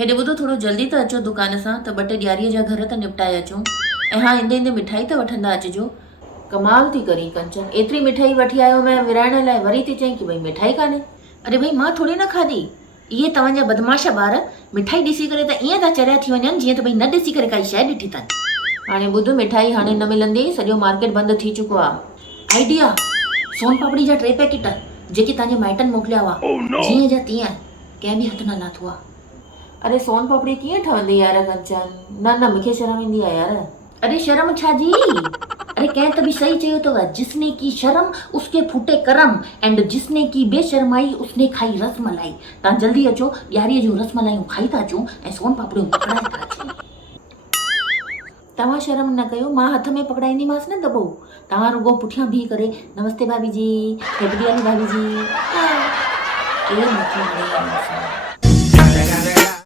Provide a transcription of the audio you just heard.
हेॾे ॿुधो थोरो जल्दी त अचो दुकान सां त 2 टे ॾियारीअ जा घर त निपटाए अचूं ऐं हा ईंदे ईंदे मिठाई त वठंदा अचिजो। कमाल थी करी कंचन, एतिरी मिठाई वठी आयो मैं विराइण लाइ, वरी थी चईं कि भई मिठाई कान्हे। अरे भाई मां थोड़ी न खाधी, इहे तव्हांजा बदमाश ॿार मिठाई ॾिसी करे त ईअं था चरिया थी वञनि जीअं त भई न ॾिसी करे काई शइ ॾिठी अथनि। हाणे ॿुध, मिठाई हाणे न मिलंदी, सॼो मार्केट बंदि थी चुको आहे। आइडिया, सोन पापड़ी जा 3 पैकेट जेके तव्हांजे माइटनि मोकिलिया हुआ, जीअं जा तीअं कंहिं बि हथ न लाथो आहे। अरे सोन पापड़ी कीअं ठहंदी यार कंचन? न न मूंखे शर्म ईंदी आहे यार। अरे शर्म छा जी? अरे कंहिं त बि सही चयो अथव, जिसने की शर्म उसके फूटे करम एंड जिसने की बेशर्माई उसने खाई रसमलाई। तव्हां जल्दी अचो, ॾियारीअ जूं रसमलायूं खाई था अचूं ऐं सोन पापड़ियूं पकड़ाए था अचूं। तव्हां शर्म न कयो, मां हथ में पकड़ाईंदीमांसि न दॿो। तव्हां रुगो पुठियां बीह करे नमस्ते भाभी जी, हैप्पी दिवाली भाभी जी। केरु नथो हणे।